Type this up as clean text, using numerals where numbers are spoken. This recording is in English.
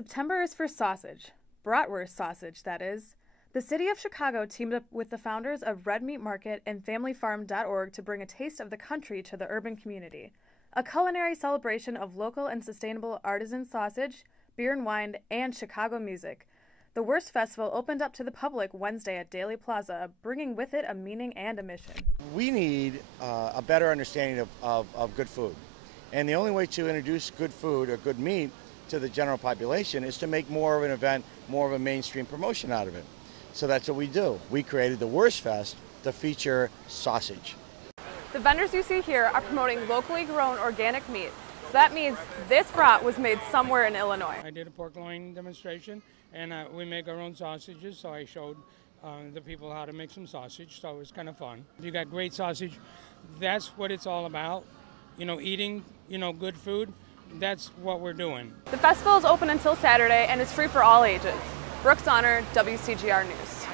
September is for sausage. Bratwurst sausage, that is. The city of Chicago teamed up with the founders of Red Meat Market and FamilyFarm.org to bring a taste of the country to the urban community. A culinary celebration of local and sustainable artisan sausage, beer and wine, and Chicago music. The Wurst Festival opened up to the public Wednesday at Daley Plaza, bringing with it a meaning and a mission. We need a better understanding of good food. And the only way to introduce good food or good meat to the general population is to make more of an event, more of a mainstream promotion out of it. So that's what we do. We created the Wurst Fest to feature sausage. The vendors you see here are promoting locally grown organic meat. So that means this brat was made somewhere in Illinois. I did a pork loin demonstration, and we make our own sausages, so I showed the people how to make some sausage, so it was kind of fun. You got great sausage. That's what it's all about. You know, eating, good food. That's what we're doing. The festival is open until Saturday and is free for all ages. Brooks Honor, WCGR News.